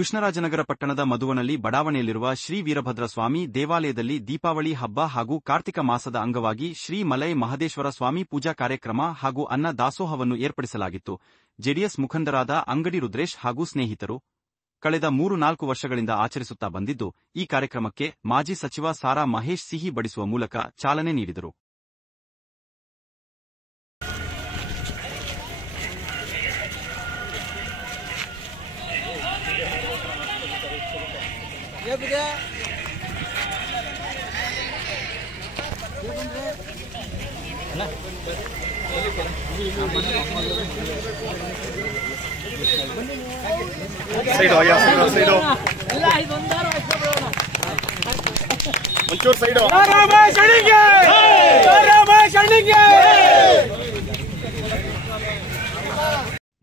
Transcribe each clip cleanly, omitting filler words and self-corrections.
ಕೃಷ್ಣರಾಜನಗರ ಪಟ್ಟಣದ ಮಧುವನಲ್ಲಿ ಬಡಾವಣೆಯಲ್ಲಿರುವ ಶ್ರೀ ವೀರಭದ್ರ ಸ್ವಾಮಿ ದೇವಾಲಯದಲ್ಲಿ ದೀಪಾವಳಿ ಹಬ್ಬ ಹಾಗೂ ಕಾರ್ತಿಕ ಮಾಸದ ಅಂಗವಾಗಿ ಶ್ರೀ ಮಲೈ ಮಹದೇಶ್ವರ ಸ್ವಾಮಿ ಪೂಜಾ ಕಾರ್ಯಕ್ರಮ ಹಾಗೂ ಅನ್ನ ದಾಸೋಹವನ್ನು ಏರ್ಪಡಿಸಲಾಗಿತ್ತು. ಜೆಡಿಎಸ್ ಮುಖಂಡರಾದ ಅಂಗಡಿ ರುದ್ರೇಶ್ ಹಾಗೂ ಸ್ನೇಹಿತರು ಕಳೆದ 3-4 ವರ್ಷಗಳಿಂದ ಆಚರಿಸುತ್ತಾ ಬಂದಿದ್ದು, ಈ ಕಾರ್ಯಕ್ರಮಕ್ಕೆ ಮಾಜಿ ಸಚಿವ ಸಾರಾ ಮಹೇಶ್ ಸಿಹಿ ಬಡಿಸುವ ಮೂಲಕ ಚಾಲನೆ ನೀಡಿದರು.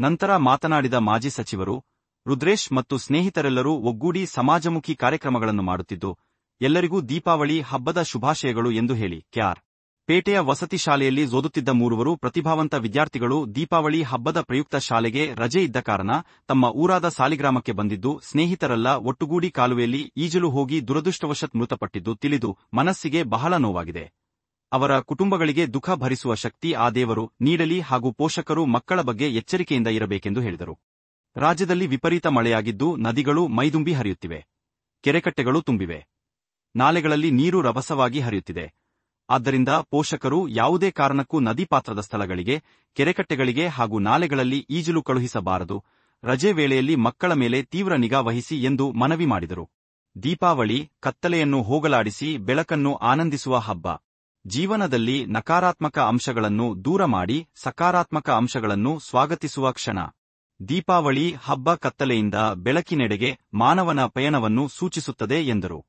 ನಂತರ ಮಾತನಾಡಿದ ಮಾಜಿ ಸಚಿವರು, ರುದ್ರೇಶ್ ಮತ್ತು ಸ್ನೇಹಿತರೆಲ್ಲರೂ ಒಗ್ಗೂಡಿ ಸಮಾಜಮುಖಿ ಕಾರ್ಯಕ್ರಮಗಳನ್ನು ಮಾಡುತ್ತಿದ್ದು, ಎಲ್ಲರಿಗೂ ದೀಪಾವಳಿ ಹಬ್ಬದ ಶುಭಾಶಯಗಳು ಎಂದು ಹೇಳಿ, ಕೆಆರ್ ಪೇಟೆಯ ವಸತಿ ಶಾಲೆಯಲ್ಲಿ ಓದುತ್ತಿದ್ದ ಮೂರುವರು ಪ್ರತಿಭಾವಂತ ವಿದ್ಯಾರ್ಥಿಗಳು ದೀಪಾವಳಿ ಹಬ್ಬದ ಪ್ರಯುಕ್ತ ಶಾಲೆಗೆ ರಜೆ ಇದ್ದ ಕಾರಣ ತಮ್ಮ ಊರಾದ ಸಾಲಿಗ್ರಾಮಕ್ಕೆ ಬಂದಿದ್ದು, ಸ್ನೇಹಿತರೆಲ್ಲ ಒಟ್ಟುಗೂಡಿ ಕಾಲುವೆಯಲ್ಲಿ ಈಜಲು ಹೋಗಿ ದುರದೃಷ್ಟವಶಾತ್ ಮೃತಪಟ್ಟಿದ್ದು ತಿಳಿದು ಮನಸ್ಸಿಗೆ ಬಹಳ ನೋವಾಗಿದೆ. ಅವರ ಕುಟುಂಬಗಳಿಗೆ ದುಃಖ ಭರಿಸುವ ಶಕ್ತಿ ಆ ದೇವರು ನೀಡಲಿ ಹಾಗೂ ಪೋಷಕರು ಮಕ್ಕಳ ಬಗ್ಗೆ ಎಚ್ಚರಿಕೆಯಿಂದ ಇರಬೇಕೆಂದು ಹೇಳಿದರು. ರಾಜ್ಯದಲ್ಲಿ ವಿಪರೀತ ಮಳೆಯಾಗಿದ್ದು ನದಿಗಳು ಮೈದುಂಬಿ ಹರಿಯುತ್ತಿವೆ, ಕೆರೆಕಟ್ಟೆಗಳು ತುಂಬಿವೆ, ನಾಲೆಗಳಲ್ಲಿ ನೀರು ರಭಸವಾಗಿ ಹರಿಯುತ್ತಿದೆ. ಆದ್ದರಿಂದ ಪೋಷಕರು ಯಾವುದೇ ಕಾರಣಕ್ಕೂ ನದಿ ಪಾತ್ರದ ಸ್ಥಳಗಳಿಗೆ, ಕೆರೆಕಟ್ಟೆಗಳಿಗೆ ಹಾಗೂ ನಾಲೆಗಳಲ್ಲಿ ಈಜಲು ಕಳುಹಿಸಬಾರದು. ರಜೆ ವೇಳೆಯಲ್ಲಿ ಮಕ್ಕಳ ಮೇಲೆ ತೀವ್ರ ನಿಗಾ ವಹಿಸಿ ಎಂದು ಮನವಿ ಮಾಡಿದರು. ದೀಪಾವಳಿ ಕತ್ತಲೆಯನ್ನು ಹೋಗಲಾಡಿಸಿ ಬೆಳಕನ್ನು ಆನಂದಿಸುವ ಹಬ್ಬ. ಜೀವನದಲ್ಲಿ ನಕಾರಾತ್ಮಕ ಅಂಶಗಳನ್ನು ದೂರ ಮಾಡಿ ಸಕಾರಾತ್ಮಕ ಅಂಶಗಳನ್ನು ಸ್ವಾಗತಿಸುವ ಕ್ಷಣ. ದೀಪಾವಳಿ ಹಬ್ಬ ಕತ್ತಲೆಯಿಂದ ಬೆಳಕಿನೆಡೆಗೆ ಮಾನವನ ಪಯಣವನ್ನು ಸೂಚಿಸುತ್ತದೆ ಎಂದರು.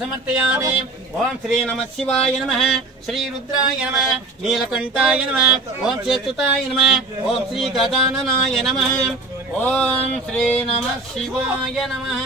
समर्पयामि। ओम श्री नमः शिवाय नमः, श्री रुद्राय नमः, नीलकंठाय नमः, ओम श्री अच्युताय नमः, ओम श्री गजाननाय नमः, ओम श्री नमः शिवाय नमः।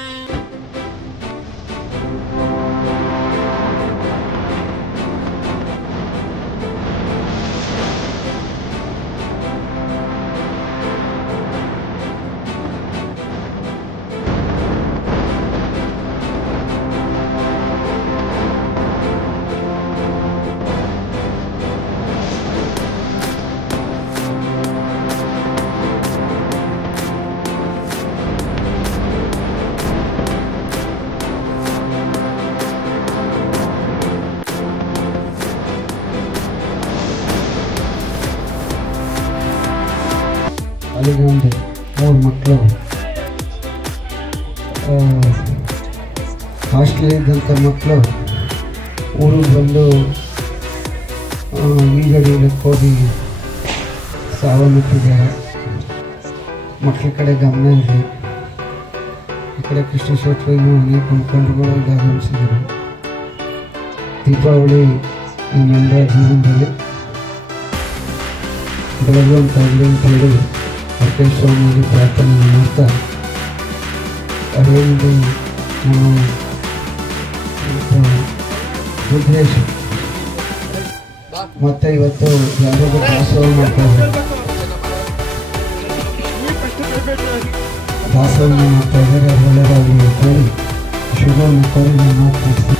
ಅಲ್ಲಿಗೆ ಒಂದು 3 ಮಕ್ಕಳು ಹಾಸ್ಟೆಲಿದ್ದಂಥ ಮಕ್ಕಳು ಊರಿಗೆ ಬಂದು ಈಗಡಿಯಕ್ಕೆ ಹೋಗಿ ಸಾವನ್ನಪ್ಪಿದ್ದಾರೆ. ಮಕ್ಕಳ ಕಡೆ ಗಮನ ಇದೆ. ಈ ಕಡೆ ಕೃಷ್ಣ ಕ್ಷೇತ್ರವನ್ನು ಅನೇಕ ಮುಖಂಡರುಗಳು ಆಗಮಿಸಿದರು. ದೀಪಾವಳಿ ನಿಮ್ಮೆಲ್ಲರ ಜೀವನದಲ್ಲಿ ಬೆಳಗುವಂತಾಗಲಿ ಅಂತೇಳಿ ಸ್ವಾಮಿಯಲ್ಲಿ ಪ್ರಾರ್ಥನೆ ಮಾಡ್ತಾ, ಅದೇನಿದೆ ನಾವು ರುದ್ರೇಶ್ ಮತ್ತೆ ಇವತ್ತು ಯಾರಿಗೂ ದಾಸೋಹ ಮಾಡ್ತಾ ಇದ್ದಾರೆ. ದಾಸೋಹವನ್ನು ಮಾಡ್ತಾ ಇದ್ದಾರೆ. ಒಳ್ಳೆಯದಾಗಲಿ ಅಂತೇಳಿ ಶುಭವನ್ನು ಕೋರಿ ನಾನು ಮಾತನಾಡ್ತೀನಿ.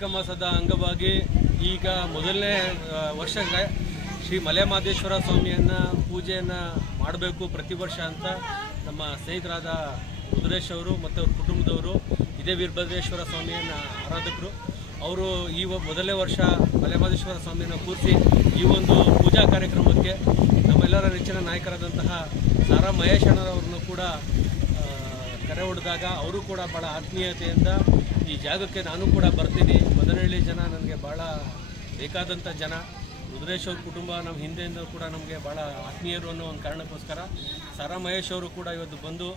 ಕಾರ್ತಿಕ ಮಾಸದ ಅಂಗವಾಗಿ ಈಗ ಮೊದಲನೇ ವರ್ಷಕ್ಕೆ ಶ್ರೀ ಮಲೆಮಹದೇಶ್ವರ ಸ್ವಾಮಿಯನ್ನು ಪೂಜೆಯನ್ನು ಮಾಡಬೇಕು ಪ್ರತಿ ವರ್ಷ ಅಂತ ನಮ್ಮ ಸ್ನೇಹಿತರಾದ ರುದ್ರೇಶ್ ಅವರು ಮತ್ತು ಅವ್ರ ಕುಟುಂಬದವರು ಇದೇ ವೀರಭದ್ರೇಶ್ವರ ಸ್ವಾಮಿಯನ್ನು ಆರಾಧಕರು. ಅವರು ಈ ಮೊದಲನೇ ವರ್ಷ ಮಲೆಮಹದೇಶ್ವರ ಸ್ವಾಮಿಯನ್ನು ಕೂರಿಸಿ ಈ ಒಂದು ಪೂಜಾ ಕಾರ್ಯಕ್ರಮಕ್ಕೆ ನಮ್ಮೆಲ್ಲರ ನೆಚ್ಚಿನ ನಾಯಕರಾದಂತಹ ಸಾರಾ ಮಹೇಶ್ ಅಣ್ಣರವ್ರನ್ನು ಕೂಡ ಕರೆ ಹೊಡೆದಾಗ ಅವರು ಕೂಡ ಭಾಳ ಆತ್ಮೀಯತೆಯಿಂದ ಈ ಜಾಗಕ್ಕೆ ನಾನು ಕೂಡ ಬರ್ತೀನಿ. ಮದನಹಳ್ಳಿ ಜನ ನನಗೆ ಭಾಳ ಬೇಕಾದಂಥ ಜನ. ರುದ್ರೇಶ್ ಅವ್ರ ಕುಟುಂಬ ನಮ್ಮ ಹಿಂದೆಯಿಂದ ಕೂಡ ನಮಗೆ ಭಾಳ ಆತ್ಮೀಯರು ಅನ್ನೋ ಒಂದು ಕಾರಣಕ್ಕೋಸ್ಕರ ಸಾರಾ ಮಹೇಶ್ ಅವರು ಕೂಡ ಇವತ್ತು ಬಂದು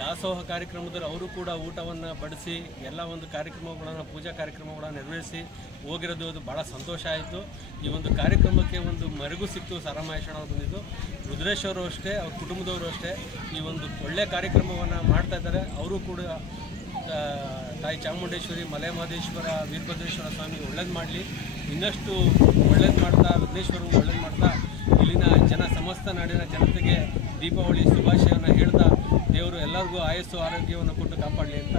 ದಾಸೋಹ ಕಾರ್ಯಕ್ರಮದಲ್ಲಿ ಅವರು ಕೂಡ ಊಟವನ್ನು ಬಡಿಸಿ ಎಲ್ಲ ಒಂದು ಕಾರ್ಯಕ್ರಮಗಳನ್ನು ಪೂಜಾ ಕಾರ್ಯಕ್ರಮಗಳನ್ನು ನೆರವೇರಿಸಿ ಹೋಗಿರೋದು ಅದು ಭಾಳ ಸಂತೋಷ ಆಯಿತು. ಈ ಒಂದು ಕಾರ್ಯಕ್ರಮಕ್ಕೆ ಒಂದು ಮೆರುಗು ಸಿಕ್ತು. ಸಾರಾ ಮಹೇಶ್ ಅವರು ಬಂದಿದ್ದು, ರುದ್ರೇಶ್ ಅವರು ಅಷ್ಟೇ, ಅವ್ರ ಕುಟುಂಬದವರು ಅಷ್ಟೇ ಈ ಒಂದು ಒಳ್ಳೆಯ ಕಾರ್ಯಕ್ರಮವನ್ನು ಮಾಡ್ತಾ ಇದ್ದಾರೆ. ಅವರು ಕೂಡ ತಾಯಿ ಚಾಮುಂಡೇಶ್ವರಿ, ಮಲೆಮಹದೇಶ್ವರ, ವೀರಭದ್ರೇಶ್ವರ ಸ್ವಾಮಿ ಒಳ್ಳೇದು ಮಾಡಲಿ, ಇನ್ನಷ್ಟು ಒಳ್ಳೇದು ಮಾಡ್ತಾ ವಿಘ್ನೇಶ್ವರ ಒಳ್ಳೇದು ಮಾಡ್ತಾ ಇಲ್ಲಿನ ಜನ ಸಮಸ್ತ ನಾಡಿನ ಜನತೆಗೆ ದೀಪಾವಳಿ ಶುಭಾಶಯವನ್ನು ಹೇಳ್ತಾ ದೇವರು ಎಲ್ಲರಿಗೂ ಆಯಸ್ಸು ಆರೋಗ್ಯವನ್ನು ಕೊಟ್ಟು ಕಾಪಾಡಲಿ ಅಂತ